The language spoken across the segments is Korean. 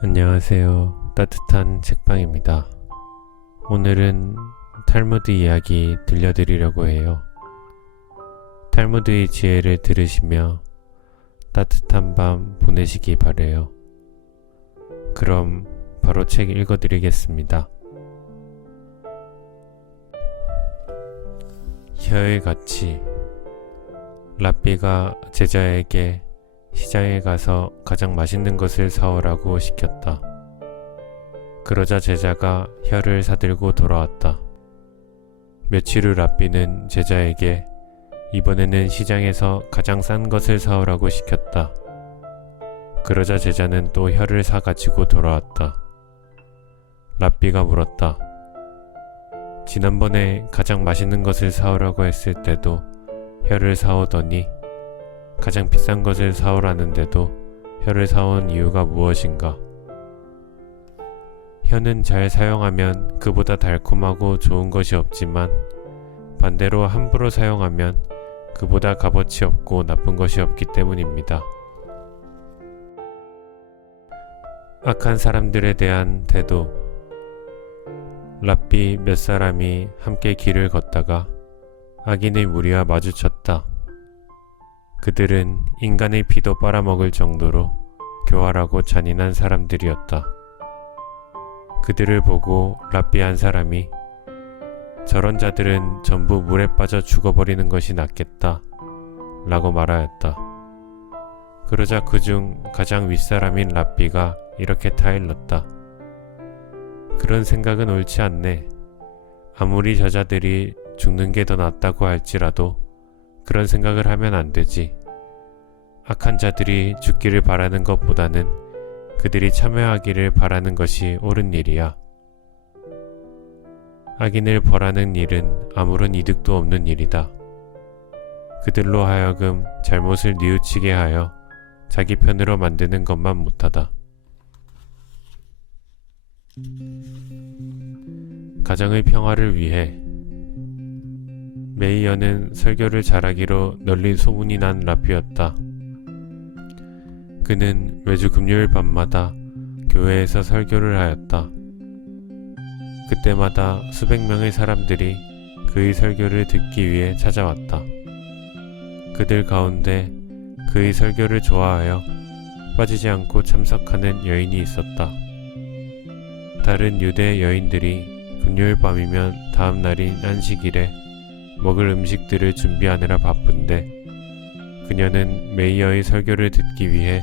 안녕하세요. 따뜻한 책방입니다. 오늘은 탈무드 이야기 들려드리려고 해요. 탈무드의 지혜를 들으시며 따뜻한 밤 보내시기 바래요. 그럼 바로 책 읽어드리겠습니다. 혀의 가치. 랍비가 제자에게 시장에 가서 가장 맛있는 것을 사오라고 시켰다. 그러자 제자가 혀를 사들고 돌아왔다. 며칠 후 랍비는 제자에게 이번에는 시장에서 가장 싼 것을 사오라고 시켰다. 그러자 제자는 또 혀를 사가지고 돌아왔다. 랍비가 물었다. 지난번에 가장 맛있는 것을 사오라고 했을 때도 혀를 사오더니 가장 비싼 것을 사오라는데도 혀를 사온 이유가 무엇인가? 혀는 잘 사용하면 그보다 달콤하고 좋은 것이 없지만 반대로 함부로 사용하면 그보다 값어치 없고 나쁜 것이 없기 때문입니다. 악한 사람들에 대한 태도. 랍비 몇 사람이 함께 길을 걷다가 악인의 무리와 마주쳤다. 그들은 인간의 피도 빨아먹을 정도로 교활하고 잔인한 사람들이었다. 그들을 보고 랍비 한 사람이 저런 자들은 전부 물에 빠져 죽어버리는 것이 낫겠다 라고 말하였다. 그러자 그중 가장 윗사람인 랍비가 이렇게 타일렀다. 그런 생각은 옳지 않네. 아무리 저자들이 죽는 게 더 낫다고 할지라도 그런 생각을 하면 안 되지. 악한 자들이 죽기를 바라는 것보다는 그들이 참여하기를 바라는 것이 옳은 일이야. 악인을 벌하는 일은 아무런 이득도 없는 일이다. 그들로 하여금 잘못을 뉘우치게 하여 자기 편으로 만드는 것만 못하다. 가정의 평화를 위해. 메이어는 설교를 잘하기로 널리 소문이 난 랍비였다. 그는 매주 금요일 밤마다 교회에서 설교를 하였다. 그때마다 수백 명의 사람들이 그의 설교를 듣기 위해 찾아왔다. 그들 가운데 그의 설교를 좋아하여 빠지지 않고 참석하는 여인이 있었다. 다른 유대 여인들이 금요일 밤이면 다음 날인 안식일에 먹을 음식들을 준비하느라 바쁜데 그녀는 메이어의 설교를 듣기 위해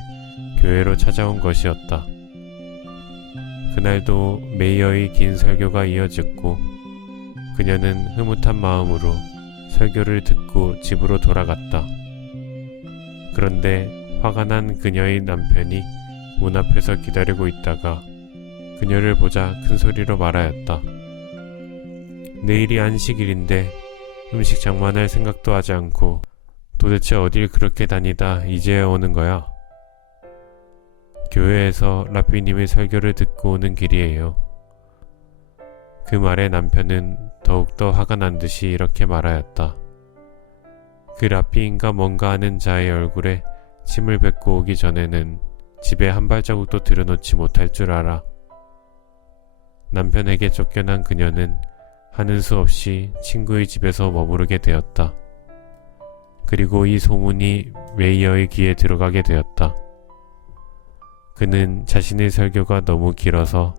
교회로 찾아온 것이었다. 그날도 메이어의 긴 설교가 이어졌고 그녀는 흐뭇한 마음으로 설교를 듣고 집으로 돌아갔다. 그런데 화가 난 그녀의 남편이 문 앞에서 기다리고 있다가 그녀를 보자 큰 소리로 말하였다. 내일이 안식일인데 음식 장만할 생각도 하지 않고 도대체 어딜 그렇게 다니다 이제야 오는 거야? 교회에서 랍비님의 설교를 듣고 오는 길이에요. 그 말에 남편은 더욱더 화가 난 듯이 이렇게 말하였다. 그 랍비인가 뭔가 하는 자의 얼굴에 침을 뱉고 오기 전에는 집에 한 발자국도 들여놓지 못할 줄 알아. 남편에게 쫓겨난 그녀는 하는 수 없이 친구의 집에서 머무르게 되었다. 그리고 이 소문이 메이어의 귀에 들어가게 되었다. 그는 자신의 설교가 너무 길어서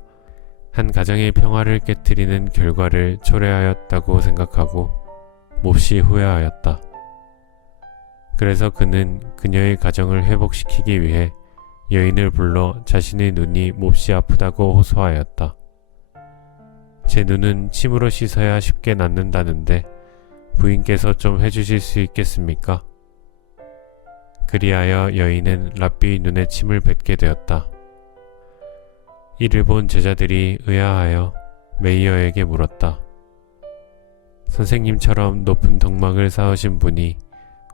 한 가정의 평화를 깨트리는 결과를 초래하였다고 생각하고 몹시 후회하였다. 그래서 그는 그녀의 가정을 회복시키기 위해 여인을 불러 자신의 눈이 몹시 아프다고 호소하였다. 제 눈은 침으로 씻어야 쉽게 낫는다는데 부인께서 좀 해주실 수 있겠습니까? 그리하여 여인은 랍비의 눈에 침을 뱉게 되었다. 이를 본 제자들이 의아하여 메이어에게 물었다. 선생님처럼 높은 덕망을 쌓으신 분이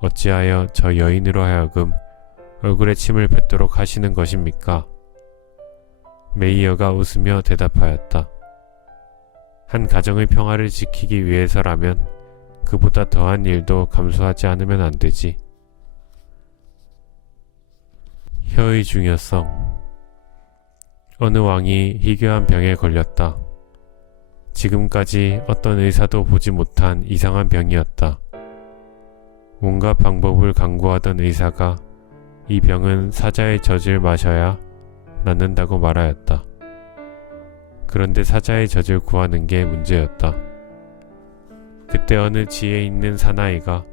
어찌하여 저 여인으로 하여금 얼굴에 침을 뱉도록 하시는 것입니까? 메이어가 웃으며 대답하였다. 한 가정의 평화를 지키기 위해서라면 그보다 더한 일도 감수하지 않으면 안 되지. 혀의 중요성. 어느 왕이 희귀한 병에 걸렸다. 지금까지 어떤 의사도 보지 못한 이상한 병이었다. 온갖 방법을 강구하던 의사가 이 병은 사자의 젖을 마셔야 낫는다고 말하였다. 그런데 사자의 젖을 구하는 게 문제였다. 그때 어느 지에 있는 사나이가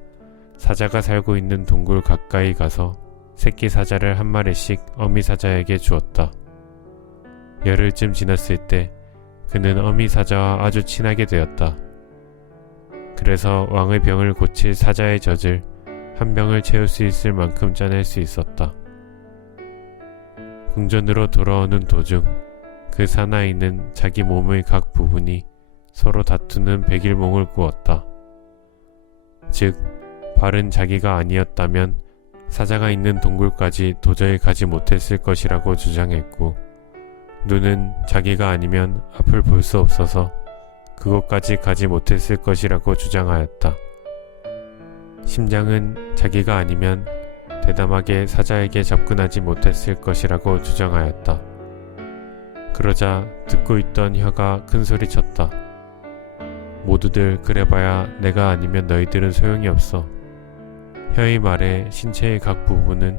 사자가 살고 있는 동굴 가까이 가서 새끼 사자를 한 마리씩 어미 사자에게 주었다. 열흘쯤 지났을 때 그는 어미 사자와 아주 친하게 되었다. 그래서 왕의 병을 고칠 사자의 젖을 한 병을 채울 수 있을 만큼 짜낼 수 있었다. 궁전으로 돌아오는 도중 그 사나이는 자기 몸의 각 부분이 서로 다투는 백일몽을 꾸었다. 즉, 발은 자기가 아니었다면 사자가 있는 동굴까지 도저히 가지 못했을 것이라고 주장했고, 눈은 자기가 아니면 앞을 볼 수 없어서 그곳까지 가지 못했을 것이라고 주장하였다. 심장은 자기가 아니면 대담하게 사자에게 접근하지 못했을 것이라고 주장하였다. 그러자 듣고 있던 혀가 큰 소리쳤다. 모두들 그래봐야 내가 아니면 너희들은 소용이 없어. 혀의 말에 신체의 각 부분은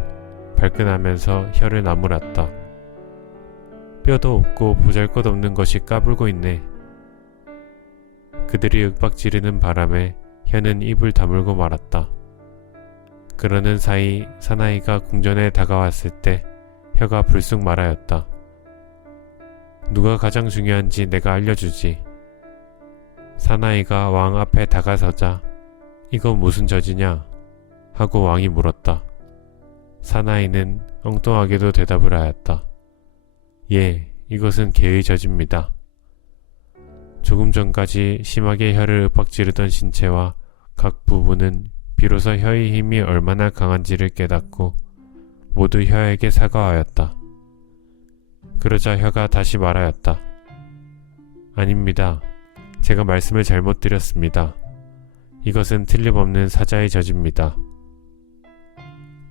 발끈하면서 혀를 나무랐다. 뼈도 없고 보잘것없는 것이 까불고 있네. 그들이 윽박지르는 바람에 혀는 입을 다물고 말았다. 그러는 사이 사나이가 궁전에 다가왔을 때 혀가 불쑥 말하였다. 누가 가장 중요한지 내가 알려주지. 사나이가 왕 앞에 다가서자 이건 무슨 젖이냐? 하고 왕이 물었다. 사나이는 엉뚱하게도 대답을 하였다. 예, 이것은 개의 젖입니다. 조금 전까지 심하게 혀를 윽박지르던 신체와 각 부분은 비로소 혀의 힘이 얼마나 강한지를 깨닫고 모두 혀에게 사과하였다. 그러자 혀가 다시 말하였다. 아닙니다. 제가 말씀을 잘못 드렸습니다. 이것은 틀림없는 사자의 젖입니다.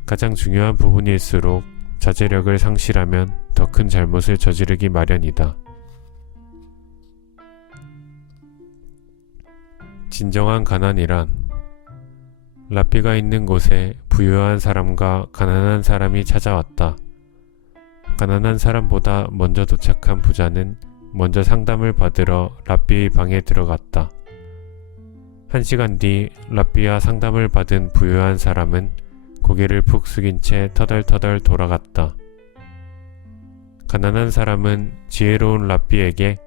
가장 중요한 부분일수록 자제력을 상실하면 더 큰 잘못을 저지르기 마련이다. 진정한 가난이란 라삐가 있는 곳에 부유한 사람과 가난한 사람이 찾아왔다. 가난한 사람보다 먼저 도착한 부자는 먼저 상담을 받으러 라삐의 방에 들어갔다. 1시간 뒤 라삐와 상담을 받은 부유한 사람은 고개를 푹 숙인 채 터덜터덜 돌아갔다. 가난한 사람은 지혜로운 라삐에게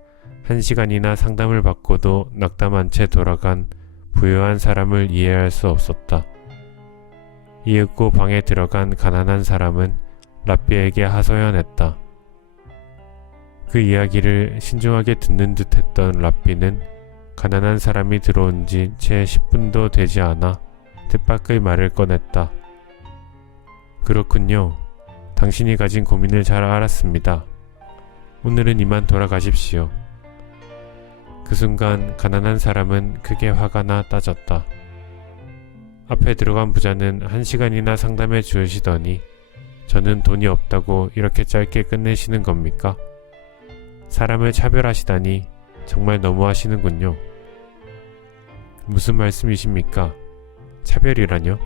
1시간이나 상담을 받고도 낙담한 채 돌아간 부유한 사람을 이해할 수 없었다. 이윽고 방에 들어간 가난한 사람은 라삐에게 하소연했다. 그 이야기를 신중하게 듣는 듯 했던 라삐는 가난한 사람이 들어온 지 채 10분도 되지 않아 뜻밖의 말을 꺼냈다. 그렇군요. 당신이 가진 고민을 잘 알았습니다. 오늘은 이만 돌아가십시오. 그 순간 가난한 사람은 크게 화가 나 따졌다. 앞에 들어간 부자는 1시간이나 상담해 주시더니 저는 돈이 없다고 이렇게 짧게 끝내시는 겁니까? 사람을 차별하시다니 정말 너무하시는군요. 무슨 말씀이십니까? 차별이라뇨?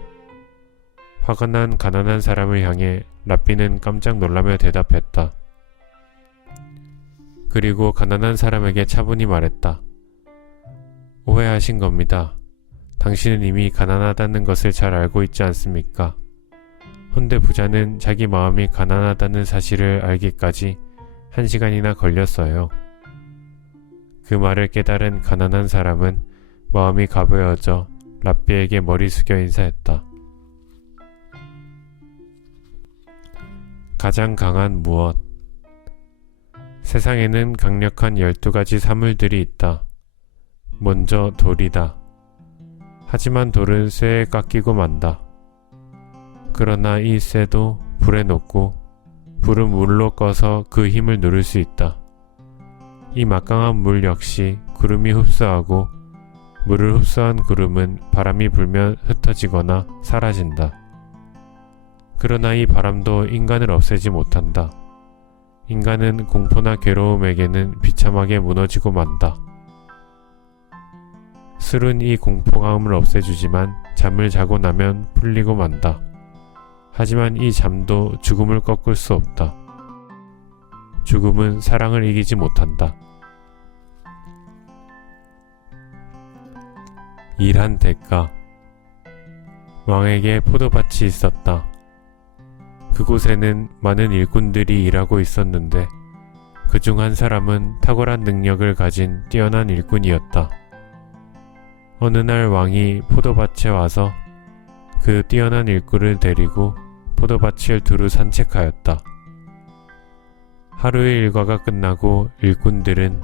화가 난 가난한 사람을 향해 라삐는 깜짝 놀라며 대답했다. 그리고 가난한 사람에게 차분히 말했다. 오해하신 겁니다. 당신은 이미 가난하다는 것을 잘 알고 있지 않습니까? 헌데 부자는 자기 마음이 가난하다는 사실을 알기까지 1시간이나 걸렸어요. 그 말을 깨달은 가난한 사람은 마음이 가벼워져 라삐에게 머리 숙여 인사했다. 가장 강한 무엇? 세상에는 강력한 12가지 사물들이 있다. 먼저 돌이다. 하지만 돌은 쇠에 깎이고 만다. 그러나 이 쇠도 불에 놓고 불은 물로 꺼서 그 힘을 누를 수 있다. 이 막강한 물 역시 구름이 흡수하고 물을 흡수한 구름은 바람이 불면 흩어지거나 사라진다. 그러나 이 바람도 인간을 없애지 못한다. 인간은 공포나 괴로움에게는 비참하게 무너지고 만다. 술은 이 공포감을 없애주지만 잠을 자고 나면 풀리고 만다. 하지만 이 잠도 죽음을 꺾을 수 없다. 죽음은 사랑을 이기지 못한다. 일한 대가. 왕에게 포도밭이 있었다. 그곳에는 많은 일꾼들이 일하고 있었는데 그중 한 사람은 탁월한 능력을 가진 뛰어난 일꾼이었다. 어느 날 왕이 포도밭에 와서 그 뛰어난 일꾼을 데리고 포도밭을 두루 산책하였다. 하루의 일과가 끝나고 일꾼들은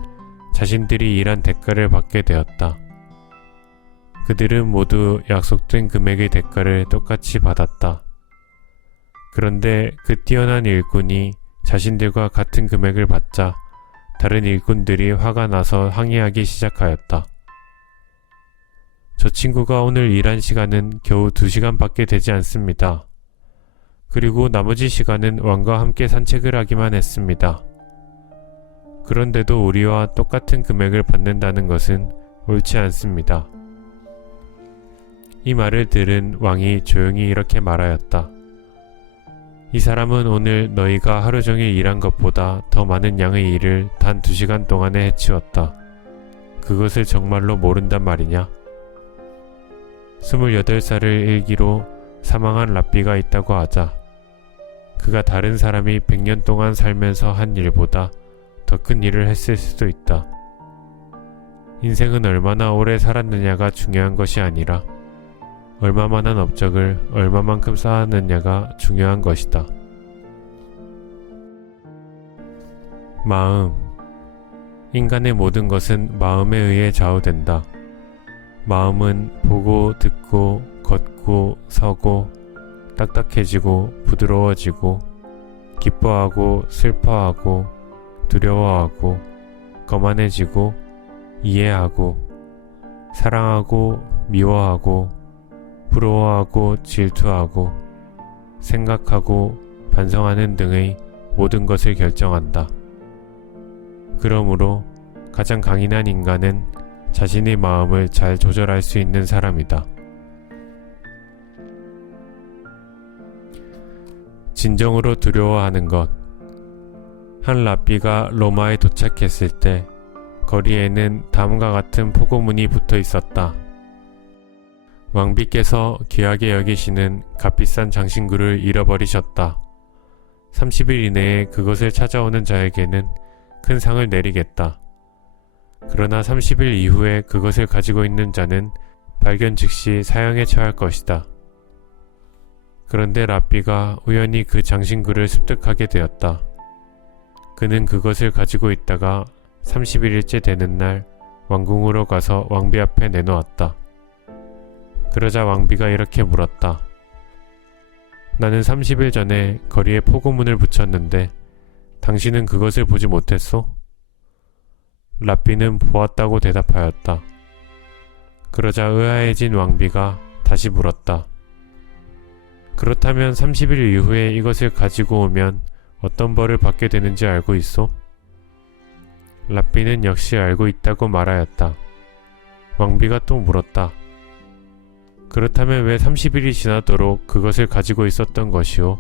자신들이 일한 대가를 받게 되었다. 그들은 모두 약속된 금액의 대가를 똑같이 받았다. 그런데 그 뛰어난 일꾼이 자신들과 같은 금액을 받자 다른 일꾼들이 화가 나서 항의하기 시작하였다. 저 친구가 오늘 일한 시간은 겨우 2시간밖에 되지 않습니다. 그리고 나머지 시간은 왕과 함께 산책을 하기만 했습니다. 그런데도 우리와 똑같은 금액을 받는다는 것은 옳지 않습니다. 이 말을 들은 왕이 조용히 이렇게 말하였다. 이 사람은 오늘 너희가 하루 종일 일한 것보다 더 많은 양의 일을 단 2시간 동안에 해치웠다. 그것을 정말로 모른단 말이냐? 28살을 일기로 사망한 랍비가 있다고 하자. 그가 다른 사람이 100년 동안 살면서 한 일보다 더 큰 일을 했을 수도 있다. 인생은 얼마나 오래 살았느냐가 중요한 것이 아니라 얼마만한 업적을 얼마만큼 쌓았느냐가 중요한 것이다. 마음. 인간의 모든 것은 마음에 의해 좌우된다. 마음은 보고 듣고 걷고 서고 딱딱해지고 부드러워지고 기뻐하고 슬퍼하고 두려워하고 거만해지고 이해하고 사랑하고 미워하고 부러워하고 질투하고 생각하고 반성하는 등의 모든 것을 결정한다. 그러므로 가장 강인한 인간은 자신의 마음을 잘 조절할 수 있는 사람이다. 진정으로 두려워하는 것. 한 랍비가 로마에 도착했을 때 거리에는 다음과 같은 포고문이 붙어 있었다. 왕비께서 귀하게 여기시는 값비싼 장신구를 잃어버리셨다. 30일 이내에 그것을 찾아오는 자에게는 큰 상을 내리겠다. 그러나 30일 이후에 그것을 가지고 있는 자는 발견 즉시 사형에 처할 것이다. 그런데 랍비가 우연히 그 장신구를 습득하게 되었다. 그는 그것을 가지고 있다가 30일째 되는 날 왕궁으로 가서 왕비 앞에 내놓았다. 그러자 왕비가 이렇게 물었다. 나는 30일 전에 거리에 포고문을 붙였는데 당신은 그것을 보지 못했소? 랍비는 보았다고 대답하였다. 그러자 의아해진 왕비가 다시 물었다. 그렇다면 30일 이후에 이것을 가지고 오면 어떤 벌을 받게 되는지 알고 있소? 랍비는 역시 알고 있다고 말하였다. 왕비가 또 물었다. 그렇다면 왜 30일이 지나도록 그것을 가지고 있었던 것이오?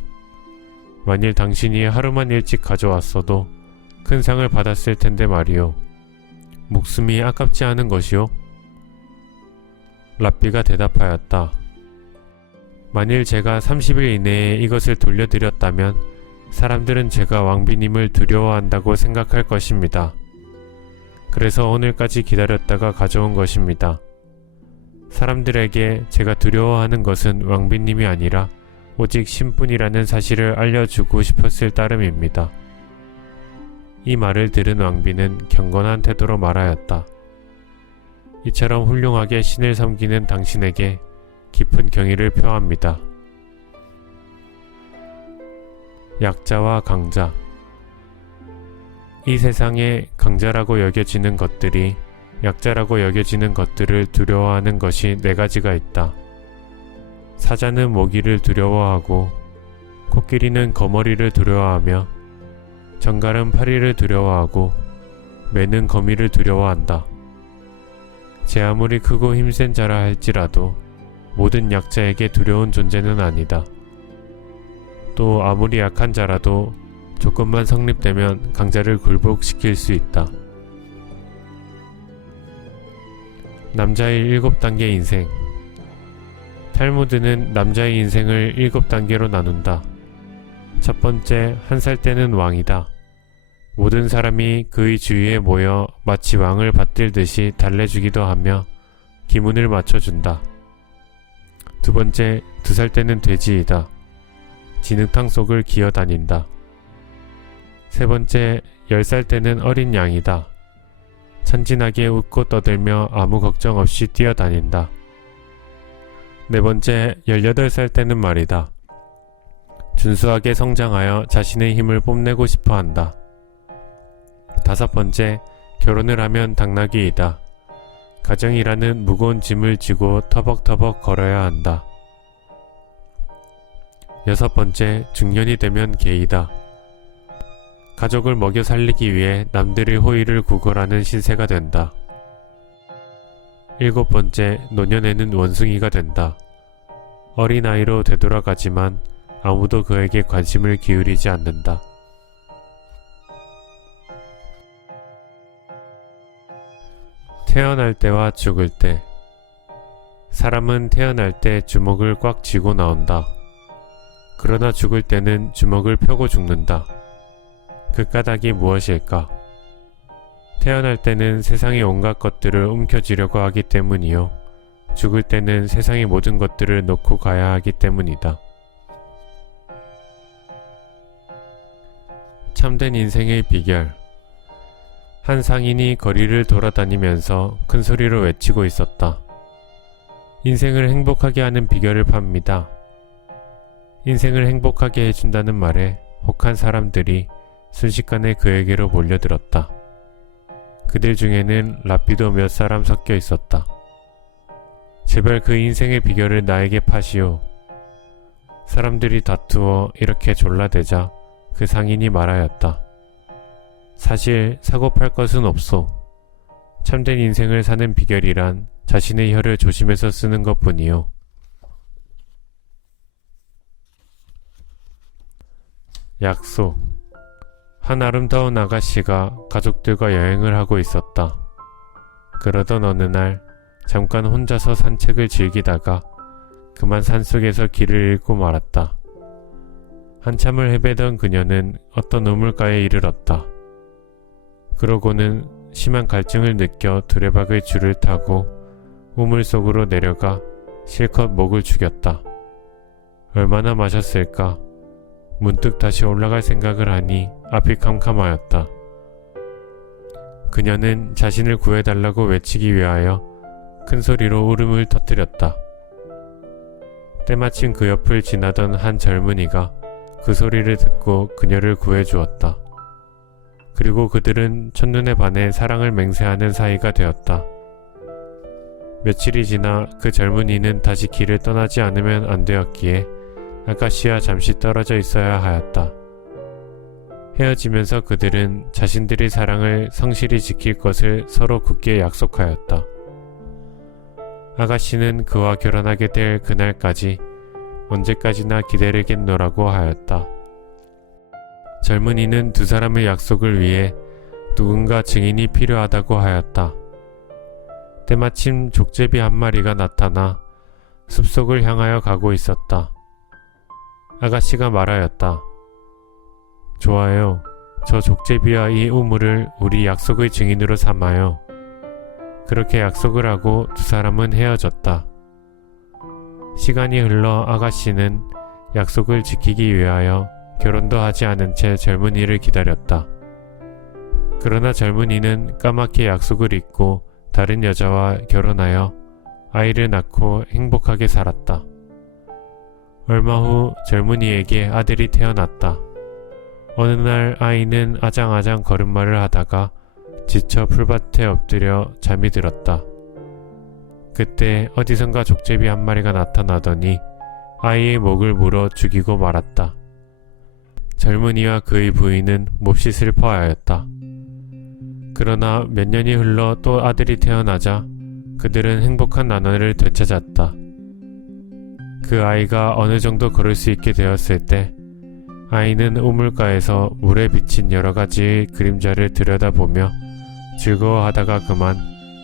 만일 당신이 하루만 일찍 가져왔어도 큰 상을 받았을 텐데 말이오. 목숨이 아깝지 않은 것이오? 랍비가 대답하였다. 만일 제가 30일 이내에 이것을 돌려드렸다면 사람들은 제가 왕비님을 두려워한다고 생각할 것입니다. 그래서 오늘까지 기다렸다가 가져온 것입니다. 사람들에게 제가 두려워하는 것은 왕비님이 아니라 오직 신분이라는 사실을 알려주고 싶었을 따름입니다. 이 말을 들은 왕비는 경건한 태도로 말하였다. 이처럼 훌륭하게 신을 섬기는 당신에게 깊은 경의를 표합니다. 약자와 강자. 이 세상에 강자라고 여겨지는 것들이 약자라고 여겨지는 것들을 두려워하는 것이 4가지가 있다. 사자는 모기를 두려워하고 코끼리는 거머리를 두려워하며 정갈은 파리를 두려워하고 매는 거미를 두려워한다. 제 아무리 크고 힘센 자라 할지라도 모든 약자에게 두려운 존재는 아니다. 또 아무리 약한 자라도 조건만 성립되면 강자를 굴복시킬 수 있다. 남자의 7단계 인생. 탈무드는 남자의 인생을 7단계로 나눈다. 첫 번째, 1살 때는 왕이다. 모든 사람이 그의 주위에 모여 마치 왕을 받들듯이 달래주기도 하며 기문을 맞춰준다. 두 번째, 2살 때는 돼지이다. 진흙탕 속을 기어다닌다. 세 번째, 10살 때는 어린 양이다. 천진하게 웃고 떠들며 아무 걱정 없이 뛰어다닌다. 네 번째, 18살 때는 말이다. 준수하게 성장하여 자신의 힘을 뽐내고 싶어 한다. 다섯 번째, 결혼을 하면 당나귀이다. 가정이라는 무거운 짐을 지고 터벅터벅 걸어야 한다. 여섯 번째, 중년이 되면 개이다. 가족을 먹여 살리기 위해 남들의 호의를 구걸하는 신세가 된다. 일곱 번째, 노년에는 원숭이가 된다. 어린아이로 되돌아가지만 아무도 그에게 관심을 기울이지 않는다. 태어날 때와 죽을 때. 사람은 태어날 때 주먹을 꽉 쥐고 나온다. 그러나 죽을 때는 주먹을 펴고 죽는다. 그 까닭이 무엇일까? 태어날 때는 세상의 온갖 것들을 움켜쥐려고 하기 때문이요. 죽을 때는 세상의 모든 것들을 놓고 가야 하기 때문이다. 참된 인생의 비결. 한 상인이 거리를 돌아다니면서 큰 소리로 외치고 있었다. 인생을 행복하게 하는 비결을 팝니다. 인생을 행복하게 해준다는 말에 혹한 사람들이 순식간에 그에게로 몰려들었다. 그들 중에는 랍비도 몇 사람 섞여 있었다. 제발 그 인생의 비결을 나에게 파시오. 사람들이 다투어 이렇게 졸라대자 그 상인이 말하였다. 사실 사고 팔 것은 없소. 참된 인생을 사는 비결이란 자신의 혀를 조심해서 쓰는 것뿐이요. 약속. 한 아름다운 아가씨가 가족들과 여행을 하고 있었다. 그러던 어느 날 잠깐 혼자서 산책을 즐기다가 그만 산속에서 길을 잃고 말았다. 한참을 헤매던 그녀는 어떤 우물가에 이르렀다. 그러고는 심한 갈증을 느껴 두레박의 줄을 타고 우물 속으로 내려가 실컷 목을 죽였다. 얼마나 마셨을까? 문득 다시 올라갈 생각을 하니 앞이 캄캄하였다. 그녀는 자신을 구해달라고 외치기 위하여 큰 소리로 울음을 터뜨렸다. 때마침 그 옆을 지나던 한 젊은이가 그 소리를 듣고 그녀를 구해주었다. 그리고 그들은 첫눈에 반해 사랑을 맹세하는 사이가 되었다. 며칠이 지나 그 젊은이는 다시 길을 떠나지 않으면 안 되었기에 아가씨와 잠시 떨어져 있어야 하였다. 헤어지면서 그들은 자신들의 사랑을 성실히 지킬 것을 서로 굳게 약속하였다. 아가씨는 그와 결혼하게 될 그날까지 언제까지나 기다리겠노라고 하였다. 젊은이는 두 사람의 약속을 위해 누군가 증인이 필요하다고 하였다. 때마침 족제비 한 마리가 나타나 숲속을 향하여 가고 있었다. 아가씨가 말하였다. 좋아요. 저 족제비와 이 우물을 우리 약속의 증인으로 삼아요. 그렇게 약속을 하고 두 사람은 헤어졌다. 시간이 흘러 아가씨는 약속을 지키기 위하여 결혼도 하지 않은 채 젊은이를 기다렸다. 그러나 젊은이는 까맣게 약속을 잊고 다른 여자와 결혼하여 아이를 낳고 행복하게 살았다. 얼마 후 젊은이에게 아들이 태어났다. 어느 날 아이는 아장아장 걸음마를 하다가 지쳐 풀밭에 엎드려 잠이 들었다. 그때 어디선가 족제비 한 마리가 나타나더니 아이의 목을 물어 죽이고 말았다. 젊은이와 그의 부인은 몹시 슬퍼하였다. 그러나 몇 년이 흘러 또 아들이 태어나자 그들은 행복한 나날을 되찾았다. 그 아이가 어느 정도 걸을 수 있게 되었을 때 아이는 우물가에서 물에 비친 여러 가지의 그림자를 들여다보며 즐거워하다가 그만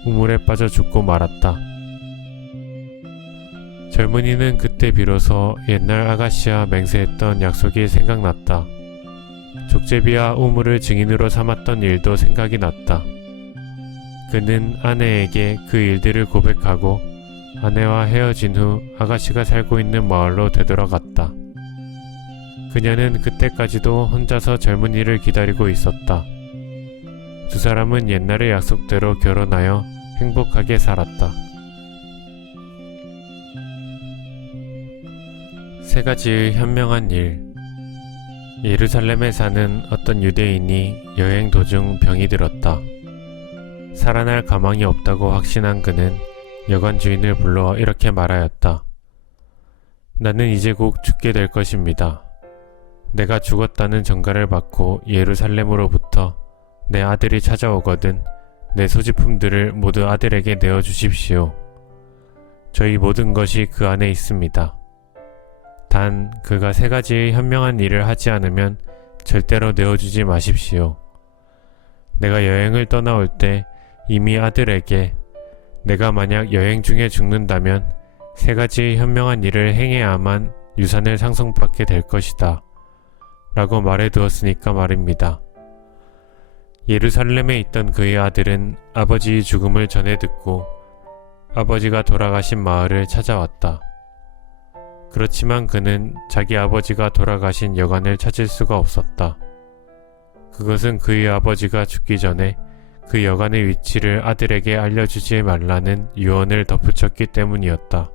우물에 빠져 죽고 말았다. 젊은이는 그때 비로소 옛날 아가씨와 맹세했던 약속이 생각났다. 족제비와 우물을 증인으로 삼았던 일도 생각이 났다. 그는 아내에게 그 일들을 고백하고 아내와 헤어진 후 아가씨가 살고 있는 마을로 되돌아갔다. 그녀는 그때까지도 혼자서 젊은이를 기다리고 있었다. 두 사람은 옛날의 약속대로 결혼하여 행복하게 살았다. 세 가지의 현명한 일. 예루살렘에 사는 어떤 유대인이 여행 도중 병이 들었다. 살아날 가망이 없다고 확신한 그는 여관 주인을 불러 이렇게 말하였다. 나는 이제 곧 죽게 될 것입니다. 내가 죽었다는 전가를 받고 예루살렘으로부터 내 아들이 찾아오거든 내 소지품들을 모두 아들에게 내어주십시오. 저희 모든 것이 그 안에 있습니다. 단 그가 세 가지의 현명한 일을 하지 않으면 절대로 내어주지 마십시오. 내가 여행을 떠나올 때 이미 아들에게 내가 만약 여행 중에 죽는다면 세 가지의 현명한 일을 행해야만 유산을 상속받게 될 것이다. 라고 말해두었으니까 말입니다. 예루살렘에 있던 그의 아들은 아버지의 죽음을 전해 듣고 아버지가 돌아가신 마을을 찾아왔다. 그렇지만 그는 자기 아버지가 돌아가신 여관을 찾을 수가 없었다. 그것은 그의 아버지가 죽기 전에 그 여관의 위치를 아들에게 알려주지 말라는 유언을 덧붙였기 때문이었다.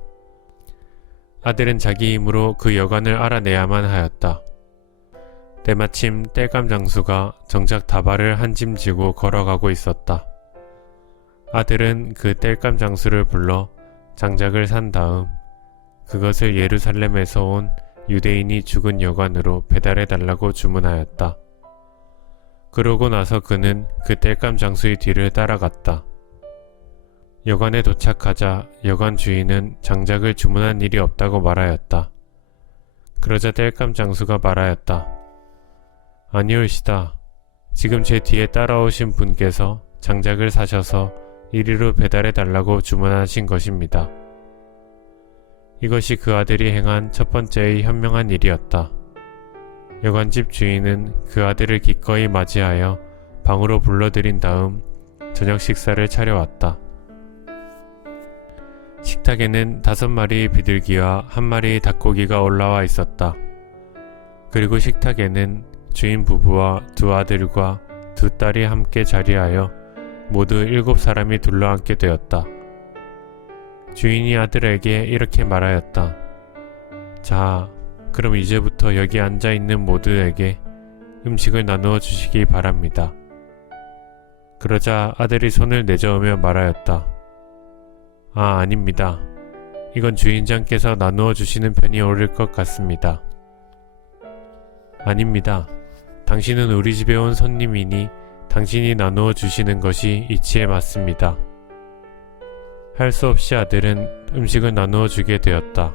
아들은 자기 힘으로 그 여관을 알아내야만 하였다. 때마침 땔감 장수가 정작 다발을 한 짐 지고 걸어가고 있었다. 아들은 그 땔감 장수를 불러 장작을 산 다음 그것을 예루살렘에서 온 유대인이 죽은 여관으로 배달해달라고 주문하였다. 그러고 나서 그는 그 땔감 장수의 뒤를 따라갔다. 여관에 도착하자 여관 주인은 장작을 주문한 일이 없다고 말하였다. 그러자 땔감 장수가 말하였다. 아니올시다. 지금 제 뒤에 따라오신 분께서 장작을 사셔서 이리로 배달해달라고 주문하신 것입니다. 이것이 그 아들이 행한 첫 번째의 현명한 일이었다. 여관집 주인은 그 아들을 기꺼이 맞이하여 방으로 불러들인 다음 저녁 식사를 차려왔다. 식탁에는 5마리의 비둘기와 1마리의 닭고기가 올라와 있었다. 그리고 식탁에는 주인 부부와 2 아들과 2 딸이 함께 자리하여 모두 7사람이 둘러앉게 되었다. 주인이 아들에게 이렇게 말하였다. 자, 그럼 이제부터 여기 앉아있는 모두에게 음식을 나누어 주시기 바랍니다. 그러자 아들이 손을 내저으며 말하였다. 아, 아닙니다. 이건 주인장께서 나누어 주시는 편이 옳을 것 같습니다. 아닙니다. 당신은 우리 집에 온 손님이니 당신이 나누어 주시는 것이 이치에 맞습니다. 할 수 없이 아들은 음식을 나누어 주게 되었다.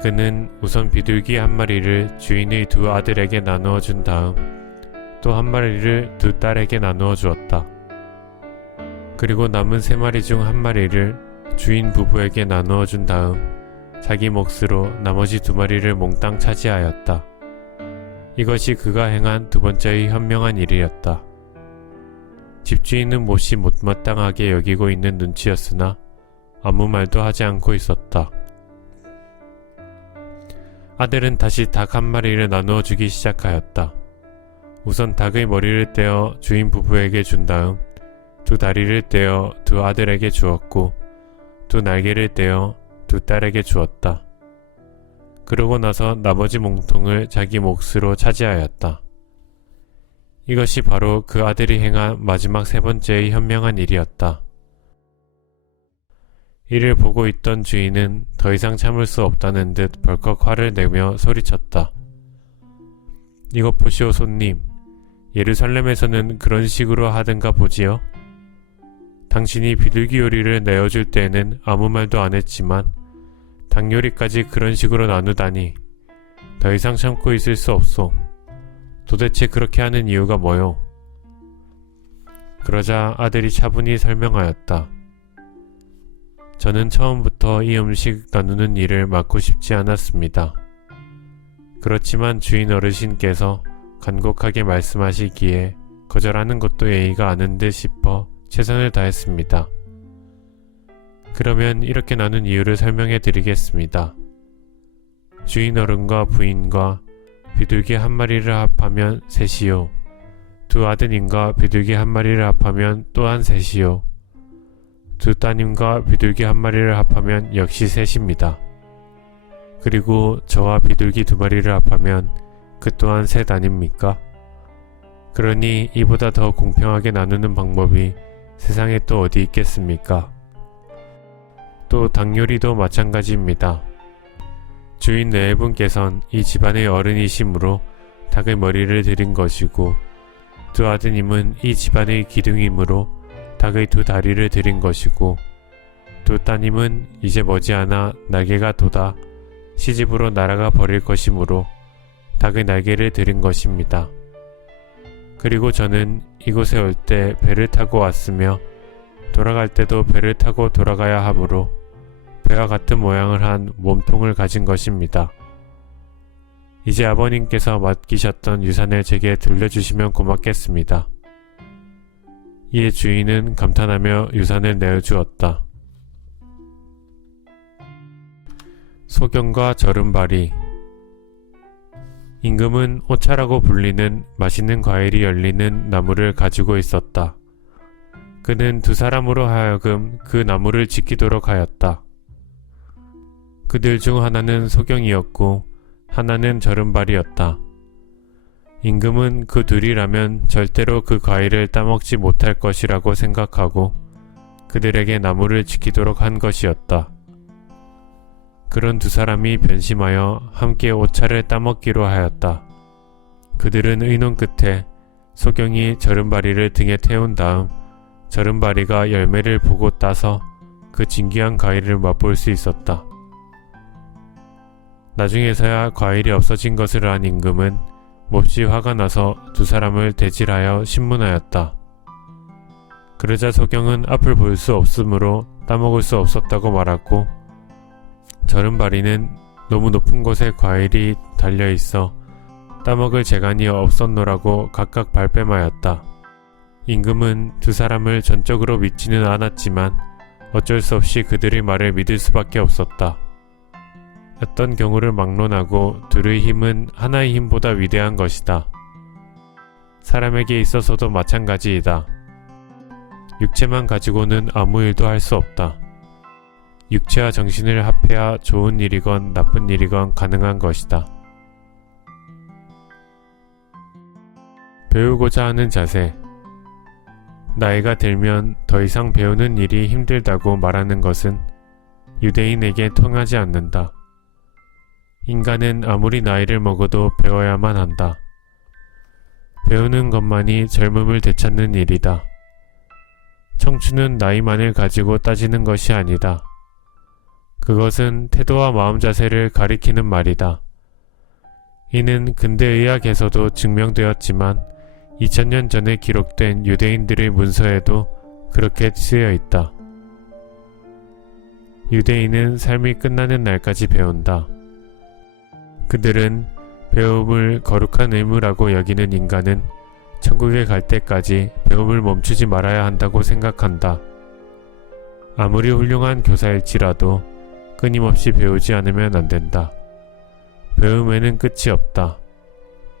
그는 우선 비둘기 1마리를 주인의 2 아들에게 나누어 준 다음 또 1마리를 2 딸에게 나누어 주었다. 그리고 남은 3마리 중 1마리를 주인 부부에게 나누어 준 다음 자기 몫으로 나머지 2마리를 몽땅 차지하였다. 이것이 그가 행한 2번째의 현명한 일이었다. 집주인은 몹시 못마땅하게 여기고 있는 눈치였으나 아무 말도 하지 않고 있었다. 아들은 다시 닭 1마리를 나누어 주기 시작하였다. 우선 닭의 머리를 떼어 주인 부부에게 준 다음 2 다리를 떼어 2 아들에게 주었고 2 날개를 떼어 2 딸에게 주었다. 그러고 나서 나머지 몽통을 자기 몫으로 차지하였다. 이것이 바로 그 아들이 행한 마지막 3번째의 현명한 일이었다. 이를 보고 있던 주인은 더 이상 참을 수 없다는 듯 벌컥 화를 내며 소리쳤다. 이것 보시오 손님. 예루살렘에서는 그런 식으로 하든가 보지요. 당신이 비둘기 요리를 내어줄 때에는 아무 말도 안 했지만 닭 요리까지 그런 식으로 나누다니 더 이상 참고 있을 수 없소. 도대체 그렇게 하는 이유가 뭐요? 그러자 아들이 차분히 설명하였다. 저는 처음부터 이 음식 나누는 일을 맡고 싶지 않았습니다. 그렇지만 주인 어르신께서 간곡하게 말씀하시기에 거절하는 것도 예의가 아닌 듯 싶어 최선을 다했습니다. 그러면 이렇게 나눈 이유를 설명해 드리겠습니다. 주인 어른과 부인과 비둘기 한 마리를 합하면 셋이요. 두 아드님과 비둘기 한 마리를 합하면 또한 셋이요. 두 따님과 비둘기 한 마리를 합하면 역시 셋입니다. 그리고 저와 비둘기 두 마리를 합하면 그 또한 셋 아닙니까? 그러니 이보다 더 공평하게 나누는 방법이 세상에 또 어디 있겠습니까? 또 닭 요리도 마찬가지입니다. 주인 네 분께선 이 집안의 어른이시므로 닭의 머리를 드린 것이고 두 아드님은 이 집안의 기둥이므로 닭의 두 다리를 드린 것이고 두 따님은 이제 머지않아 날개가 돋아 시집으로 날아가 버릴 것이므로 닭의 날개를 드린 것입니다. 그리고 저는 이곳에 올 때 배를 타고 왔으며 돌아갈 때도 배를 타고 돌아가야 하므로 배와 같은 모양을 한 몸통을 가진 것입니다. 이제 아버님께서 맡기셨던 유산을 제게 돌려주시면 고맙겠습니다. 이에 주인은 감탄하며 유산을 내어주었다. 소경과 절음발이. 임금은 오차라고 불리는 맛있는 과일이 열리는 나무를 가지고 있었다. 그는 두 사람으로 하여금 그 나무를 지키도록 하였다. 그들 중 하나는 소경이었고 하나는 절음발이었다. 임금은 그 둘이라면 절대로 그 과일을 따먹지 못할 것이라고 생각하고 그들에게 나무를 지키도록 한 것이었다. 그런 두 사람이 변심하여 함께 오차를 따먹기로 하였다. 그들은 의논 끝에 소경이 절음발이를 등에 태운 다음 절음발이가 열매를 보고 따서 그 진귀한 과일을 맛볼 수 있었다. 나중에서야 과일이 없어진 것을 안 임금은 몹시 화가 나서 두 사람을 대질하여 신문하였다. 그러자 소경은 앞을 볼 수 없으므로 따먹을 수 없었다고 말하고 절음발이는 너무 높은 곳에 과일이 달려있어 따먹을 재간이 없었노라고 각각 발뺌하였다. 임금은 두 사람을 전적으로 믿지는 않았지만 어쩔 수 없이 그들의 말을 믿을 수밖에 없었다. 어떤 경우를 막론하고 둘의 힘은 하나의 힘보다 위대한 것이다. 사람에게 있어서도 마찬가지이다. 육체만 가지고는 아무 일도 할 수 없다. 육체와 정신을 합해야 좋은 일이건 나쁜 일이건 가능한 것이다. 배우고자 하는 자세. 나이가 들면 더 이상 배우는 일이 힘들다고 말하는 것은 유대인에게 통하지 않는다. 인간은 아무리 나이를 먹어도 배워야만 한다. 배우는 것만이 젊음을 되찾는 일이다. 청춘은 나이만을 가지고 따지는 것이 아니다. 그것은 태도와 마음 자세를 가리키는 말이다. 이는 근대의학에서도 증명되었지만 2000년 전에 기록된 유대인들의 문서에도 그렇게 쓰여 있다. 유대인은 삶이 끝나는 날까지 배운다. 그들은 배움을 거룩한 의무라고 여기는 인간은 천국에 갈 때까지 배움을 멈추지 말아야 한다고 생각한다. 아무리 훌륭한 교사일지라도 끊임없이 배우지 않으면 안 된다. 배움에는 끝이 없다.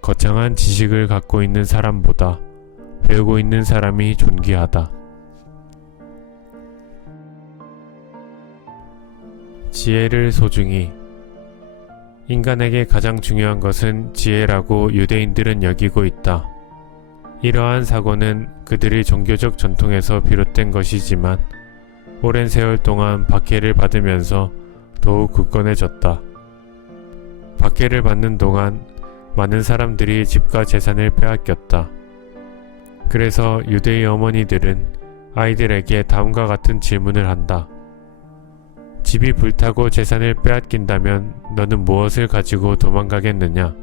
거창한 지식을 갖고 있는 사람보다 배우고 있는 사람이 존귀하다. 지혜를 소중히. 인간에게 가장 중요한 것은 지혜라고 유대인들은 여기고 있다. 이러한 사고는 그들의 종교적 전통에서 비롯된 것이지만 오랜 세월 동안 박해를 받으면서 더욱 굳건해졌다. 박해를 받는 동안 많은 사람들이 집과 재산을 빼앗겼다. 그래서 유대의 어머니들은 아이들에게 다음과 같은 질문을 한다. 집이 불타고 재산을 빼앗긴다면 너는 무엇을 가지고 도망가겠느냐?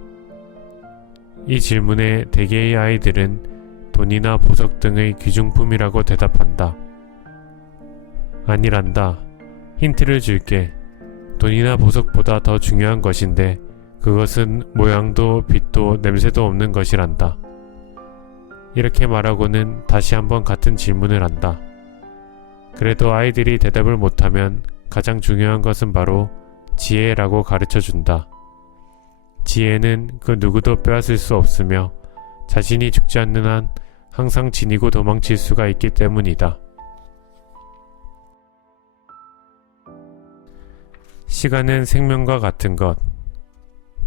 이 질문에 대개의 아이들은 돈이나 보석 등의 귀중품이라고 대답한다. 아니란다. 힌트를 줄게. 돈이나 보석보다 더 중요한 것인데 그것은 모양도 빛도 냄새도 없는 것이란다. 이렇게 말하고는 다시 한번 같은 질문을 한다. 그래도 아이들이 대답을 못하면 가장 중요한 것은 바로 지혜라고 가르쳐준다. 지혜는 그 누구도 빼앗을 수 없으며 자신이 죽지 않는 한 항상 지니고 도망칠 수가 있기 때문이다. 시간은 생명과 같은 것.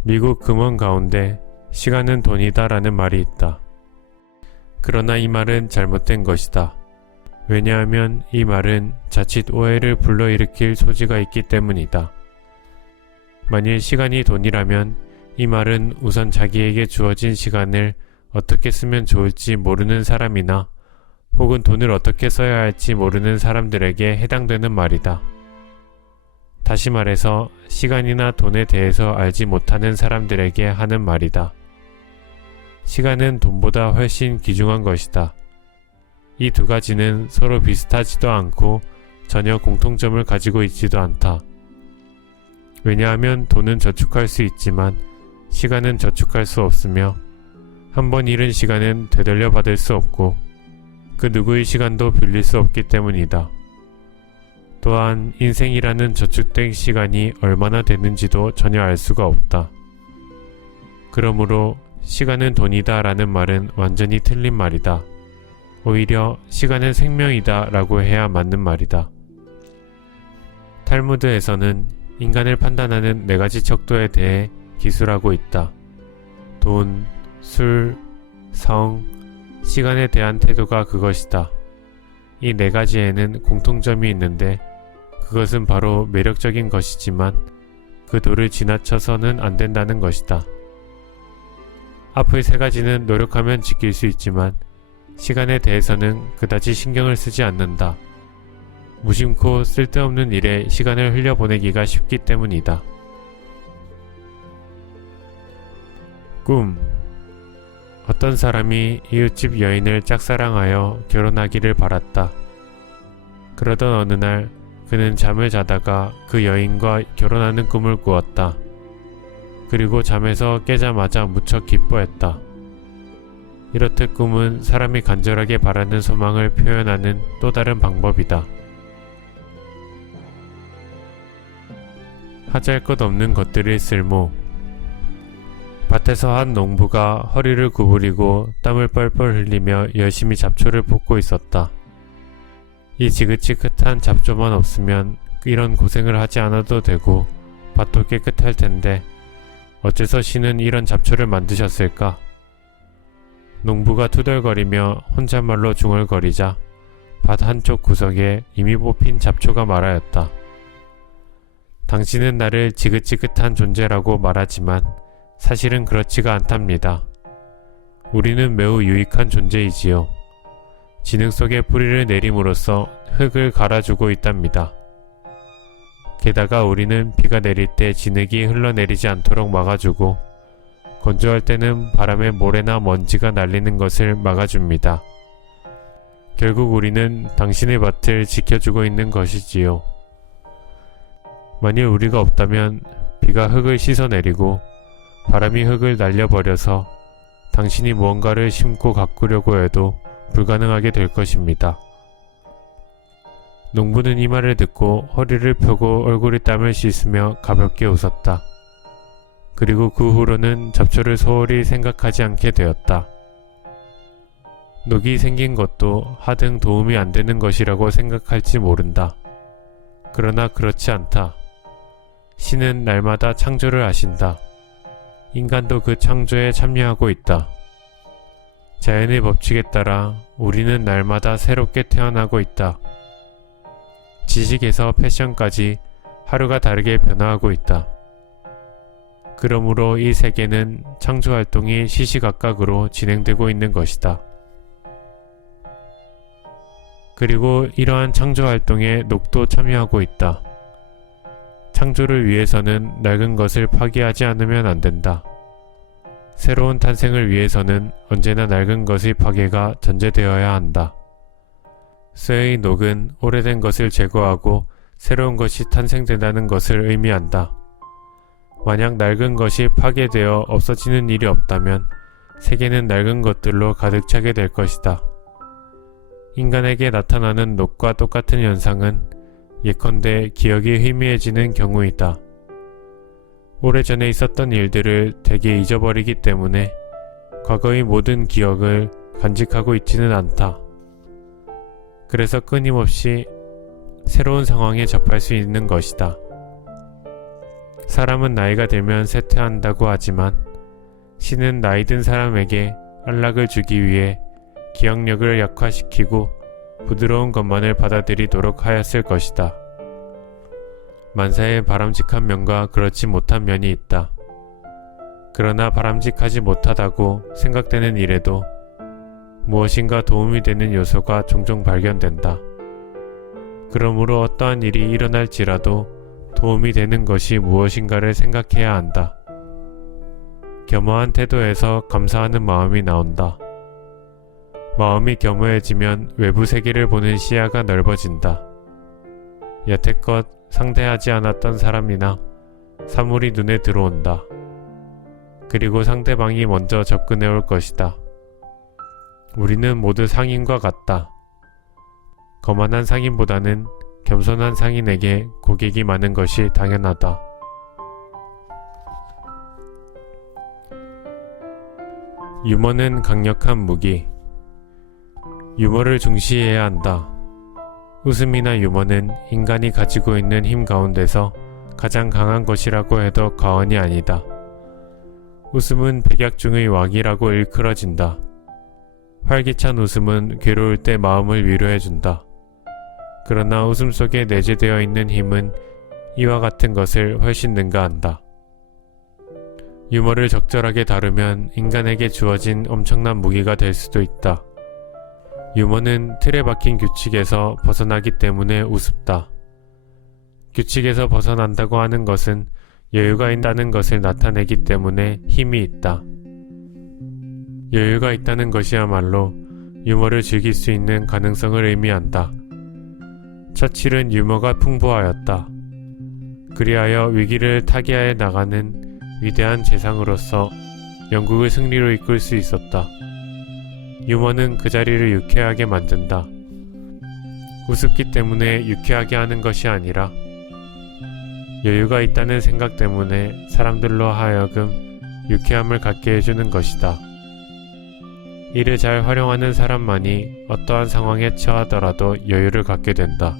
미국 금원 가운데 시간은 돈이다 라는 말이 있다. 그러나 이 말은 잘못된 것이다. 왜냐하면 이 말은 자칫 오해를 불러일으킬 소지가 있기 때문이다. 만일 시간이 돈이라면 이 말은 우선 자기에게 주어진 시간을 어떻게 쓰면 좋을지 모르는 사람이나 혹은 돈을 어떻게 써야 할지 모르는 사람들에게 해당되는 말이다. 다시 말해서 시간이나 돈에 대해서 알지 못하는 사람들에게 하는 말이다. 시간은 돈보다 훨씬 귀중한 것이다. 이 두 가지는 서로 비슷하지도 않고 전혀 공통점을 가지고 있지도 않다. 왜냐하면 돈은 저축할 수 있지만 시간은 저축할 수 없으며 한번 잃은 시간은 되돌려 받을 수 없고 그 누구의 시간도 빌릴 수 없기 때문이다. 또한 인생이라는 저축된 시간이 얼마나 되는지도 전혀 알 수가 없다. 그러므로 시간은 돈이다 라는 말은 완전히 틀린 말이다. 오히려 시간은 생명이다 라고 해야 맞는 말이다. 탈무드에서는 인간을 판단하는 4가지 척도에 대해 기술하고 있다. 돈, 술, 성, 시간에 대한 태도가 그것이다. 이 4가지에는 공통점이 있는데 그것은 바로 매력적인 것이지만 그 도를 지나쳐서는 안 된다는 것이다. 앞의 3가지는 노력하면 지킬 수 있지만 시간에 대해서는 그다지 신경을 쓰지 않는다. 무심코 쓸데없는 일에 시간을 흘려보내기가 쉽기 때문이다. 꿈. 어떤 사람이 이웃집 여인을 짝사랑하여 결혼하기를 바랐다. 그러던 어느 날 그는 잠을 자다가 그 여인과 결혼하는 꿈을 꾸었다. 그리고 잠에서 깨자마자 무척 기뻐했다. 이렇듯 꿈은 사람이 간절하게 바라는 소망을 표현하는 또 다른 방법이다. 하잘것없는 것들의 쓸모. 밭에서 한 농부가 허리를 구부리고 땀을 뻘뻘 흘리며 열심히 잡초를 뽑고 있었다. 이 지긋지긋한 잡초만 없으면 이런 고생을 하지 않아도 되고 밭도 깨끗할 텐데 어째서 신은 이런 잡초를 만드셨을까? 농부가 투덜거리며 혼잣말로 중얼거리자 밭 한쪽 구석에 이미 뽑힌 잡초가 말하였다. 당신은 나를 지긋지긋한 존재라고 말하지만 사실은 그렇지가 않답니다. 우리는 매우 유익한 존재이지요. 진흙 속에 뿌리를 내림으로써 흙을 갈아주고 있답니다. 게다가 우리는 비가 내릴 때 진흙이 흘러내리지 않도록 막아주고 건조할 때는 바람에 모래나 먼지가 날리는 것을 막아줍니다. 결국 우리는 당신의 밭을 지켜주고 있는 것이지요. 만일 우리가 없다면 비가 흙을 씻어내리고 바람이 흙을 날려버려서 당신이 무언가를 심고 가꾸려고 해도 불가능하게 될 것입니다. 농부는 이 말을 듣고 허리를 펴고 얼굴에 땀을 씻으며 가볍게 웃었다. 그리고 그 후로는 잡초를 소홀히 생각하지 않게 되었다. 녹이 생긴 것도 하등 도움이 안 되는 것이라고 생각할지 모른다. 그러나 그렇지 않다. 신은 날마다 창조를 하신다. 인간도 그 창조에 참여하고 있다. 자연의 법칙에 따라 우리는 날마다 새롭게 태어나고 있다. 지식에서 패션까지 하루가 다르게 변화하고 있다. 그러므로 이 세계는 창조활동이 시시각각으로 진행되고 있는 것이다. 그리고 이러한 창조활동에 녹도 참여하고 있다. 창조를 위해서는 낡은 것을 파괴하지 않으면 안 된다. 새로운 탄생을 위해서는 언제나 낡은 것의 파괴가 전제되어야 한다. 쇠의 녹은 오래된 것을 제거하고 새로운 것이 탄생된다는 것을 의미한다. 만약 낡은 것이 파괴되어 없어지는 일이 없다면 세계는 낡은 것들로 가득 차게 될 것이다. 인간에게 나타나는 녹과 똑같은 현상은 예컨대 기억이 희미해지는 경우이다. 오래전에 있었던 일들을 대개 잊어버리기 때문에 과거의 모든 기억을 간직하고 있지는 않다. 그래서 끊임없이 새로운 상황에 접할 수 있는 것이다. 사람은 나이가 들면 쇠퇴한다고 하지만 신은 나이 든 사람에게 안락을 주기 위해 기억력을 약화시키고 부드러운 것만을 받아들이도록 하였을 것이다. 만사에 바람직한 면과 그렇지 못한 면이 있다. 그러나 바람직하지 못하다고 생각되는 일에도 무엇인가 도움이 되는 요소가 종종 발견된다. 그러므로 어떠한 일이 일어날지라도 도움이 되는 것이 무엇인가를 생각해야 한다. 겸허한 태도에서 감사하는 마음이 나온다. 마음이 겸허해지면 외부 세계를 보는 시야가 넓어진다. 여태껏 상대하지 않았던 사람이나 사물이 눈에 들어온다. 그리고 상대방이 먼저 접근해 올 것이다. 우리는 모두 상인과 같다. 거만한 상인보다는 겸손한 상인에게 고객이 많은 것이 당연하다. 유머는 강력한 무기. 유머를 중시해야 한다. 웃음이나 유머는 인간이 가지고 있는 힘 가운데서 가장 강한 것이라고 해도 과언이 아니다. 웃음은 백약 중의 왕이라고 일컬어진다. 활기찬 웃음은 괴로울 때 마음을 위로해준다. 그러나 웃음 속에 내재되어 있는 힘은 이와 같은 것을 훨씬 능가한다. 유머를 적절하게 다루면 인간에게 주어진 엄청난 무기가 될 수도 있다. 유머는 틀에 박힌 규칙에서 벗어나기 때문에 우습다. 규칙에서 벗어난다고 하는 것은 여유가 있다는 것을 나타내기 때문에 힘이 있다. 여유가 있다는 것이야말로 유머를 즐길 수 있는 가능성을 의미한다. 처칠은 유머가 풍부하였다. 그리하여 위기를 타개해 나가는 위대한 재상으로서 영국을 승리로 이끌 수 있었다. 유머는 그 자리를 유쾌하게 만든다. 우습기 때문에 유쾌하게 하는 것이 아니라 여유가 있다는 생각 때문에 사람들로 하여금 유쾌함을 갖게 해주는 것이다. 이를 잘 활용하는 사람만이 어떠한 상황에 처하더라도 여유를 갖게 된다.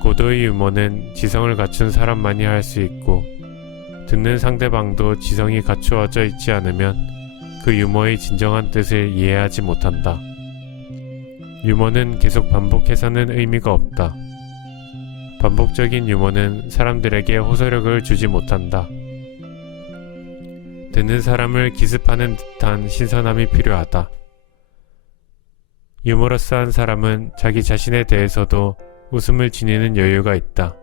고도의 유머는 지성을 갖춘 사람만이 할 수 있고 듣는 상대방도 지성이 갖추어져 있지 않으면 그 유머의 진정한 뜻을 이해하지 못한다. 유머는 계속 반복해서는 의미가 없다. 반복적인 유머는 사람들에게 호소력을 주지 못한다. 듣는 사람을 기습하는 듯한 신선함이 필요하다. 유머러스한 사람은 자기 자신에 대해서도 웃음을 지니는 여유가 있다.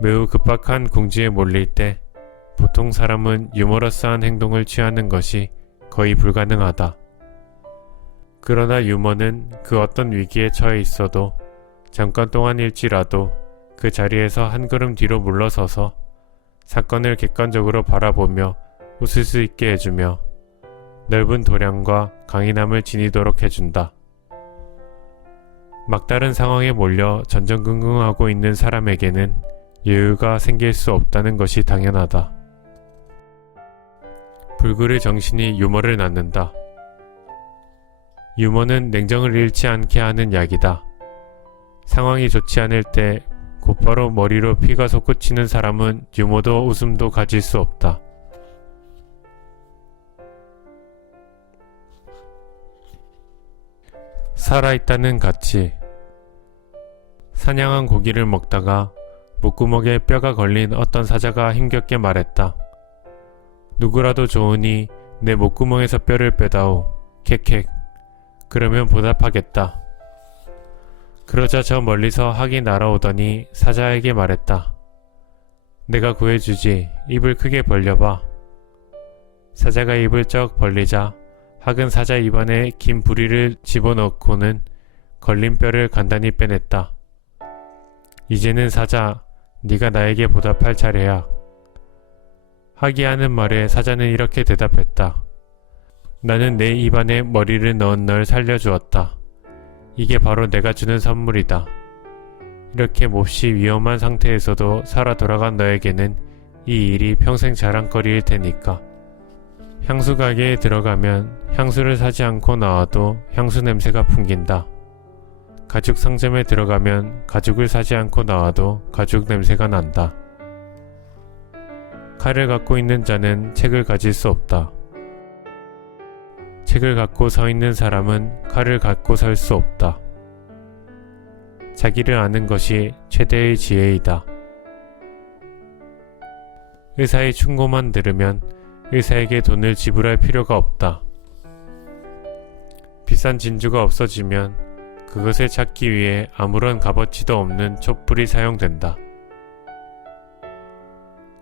매우 급박한 궁지에 몰릴 때 보통 사람은 유머러스한 행동을 취하는 것이 거의 불가능하다. 그러나 유머는 그 어떤 위기에 처해 있어도 잠깐 동안일지라도 그 자리에서 한 걸음 뒤로 물러서서 사건을 객관적으로 바라보며 웃을 수 있게 해주며 넓은 도량과 강인함을 지니도록 해준다. 막다른 상황에 몰려 전전긍긍하고 있는 사람에게는 여유가 생길 수 없다는 것이 당연하다. 불그의 정신이 유머를 낳는다. 유머는 냉정을 잃지 않게 하는 약이다. 상황이 좋지 않을 때 곧바로 머리로 피가 솟구치는 사람은 유머도 웃음도 가질 수 없다. 살아있다는 가치. 사냥한 고기를 먹다가 목구멍에 뼈가 걸린 어떤 사자가 힘겹게 말했다. 누구라도 좋으니 내 목구멍에서 뼈를 빼다오. 캑캑. 그러면 보답하겠다. 그러자 저 멀리서 학이 날아오더니 사자에게 말했다. 내가 구해주지. 입을 크게 벌려봐. 사자가 입을 쩍 벌리자 학은 사자 입안에 긴 부리를 집어넣고는 걸린 뼈를 간단히 빼냈다. 이제는 사자, 네가 나에게 보답할 차례야. 학이 하는 말에 사자는 이렇게 대답했다. 나는 내 입안에 머리를 넣은 널 살려주었다. 이게 바로 내가 주는 선물이다. 이렇게 몹시 위험한 상태에서도 살아 돌아간 너에게는 이 일이 평생 자랑거리일 테니까. 향수 가게에 들어가면 향수를 사지 않고 나와도 향수 냄새가 풍긴다. 가죽 상점에 들어가면 가죽을 사지 않고 나와도 가죽 냄새가 난다. 칼을 갖고 있는 자는 책을 가질 수 없다. 책을 갖고 서 있는 사람은 칼을 갖고 설 수 없다. 자기를 아는 것이 최대의 지혜이다. 의사의 충고만 들으면 의사에게 돈을 지불할 필요가 없다. 비싼 진주가 없어지면 그것을 찾기 위해 아무런 값어치도 없는 촛불이 사용된다.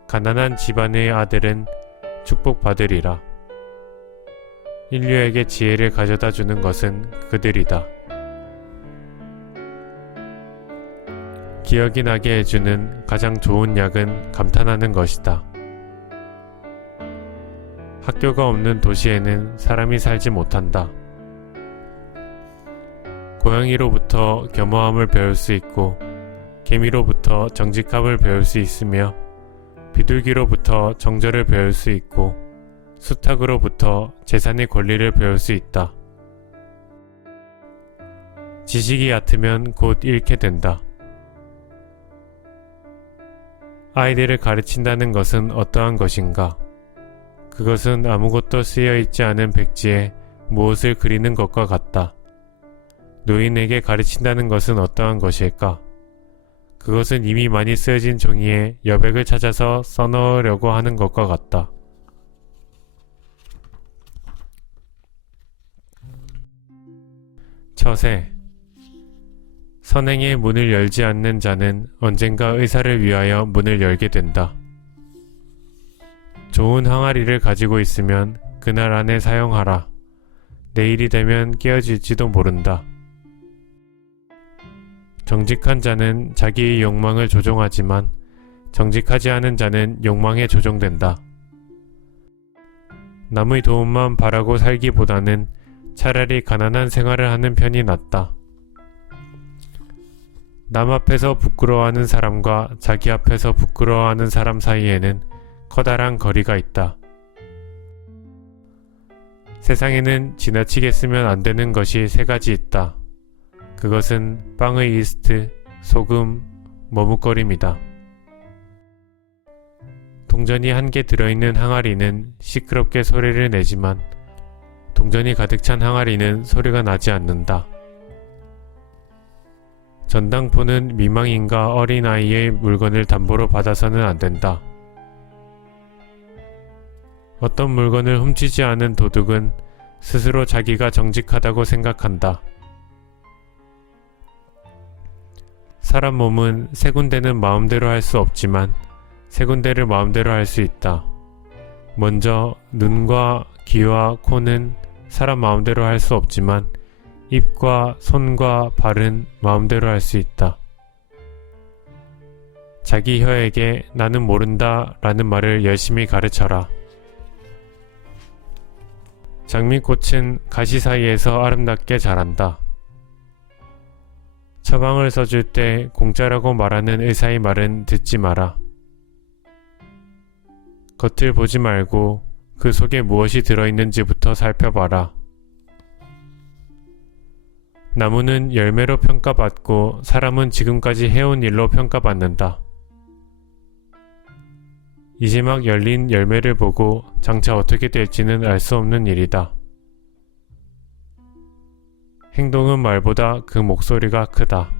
가난한 집안의 아들은 축복받으리라. 인류에게 지혜를 가져다 주는 것은 그들이다. 기억이 나게 해주는 가장 좋은 약은 감탄하는 것이다. 학교가 없는 도시에는 사람이 살지 못한다. 고양이로부터 겸허함을 배울 수 있고 개미로부터 정직함을 배울 수 있으며 비둘기로부터 정절을 배울 수 있고 수탉으로부터 재산의 권리를 배울 수 있다. 지식이 얕으면 곧 잃게 된다. 아이들을 가르친다는 것은 어떠한 것인가? 그것은 아무것도 쓰여있지 않은 백지에 무엇을 그리는 것과 같다. 노인에게 가르친다는 것은 어떠한 것일까? 그것은 이미 많이 쓰여진 종이에 여백을 찾아서 써넣으려고 하는 것과 같다. 처세. 선행의 문을 열지 않는 자는 언젠가 의사를 위하여 문을 열게 된다. 좋은 항아리를 가지고 있으면 그날 안에 사용하라. 내일이 되면 깨어질지도 모른다. 정직한 자는 자기의 욕망을 조종하지만 정직하지 않은 자는 욕망에 조종된다. 남의 도움만 바라고 살기보다는 차라리 가난한 생활을 하는 편이 낫다. 남 앞에서 부끄러워하는 사람과 자기 앞에서 부끄러워하는 사람 사이에는 커다란 거리가 있다. 세상에는 지나치게 쓰면 안 되는 것이 세 가지 있다. 그것은 빵의 이스트, 소금, 머뭇거림이다. 동전이 한 개 들어있는 항아리는 시끄럽게 소리를 내지만 동전이 가득 찬 항아리는 소리가 나지 않는다. 전당포는 미망인과 어린아이의 물건을 담보로 받아서는 안 된다. 어떤 물건을 훔치지 않은 도둑은 스스로 자기가 정직하다고 생각한다. 사람 몸은 세 군데는 마음대로 할 수 없지만 세 군데를 마음대로 할 수 있다. 먼저 눈과 귀와 코는 사람 마음대로 할 수 없지만 입과 손과 발은 마음대로 할 수 있다. 자기 혀에게 나는 모른다 라는 말을 열심히 가르쳐라. 장미꽃은 가시 사이에서 아름답게 자란다. 처방을 써줄 때 공짜라고 말하는 의사의 말은 듣지 마라. 겉을 보지 말고 그 속에 무엇이 들어있는지부터 살펴봐라. 나무는 열매로 평가받고 사람은 지금까지 해온 일로 평가받는다. 이제 막 열린 열매를 보고 장차 어떻게 될지는 알 수 없는 일이다. 행동은 말보다 그 목소리가 크다.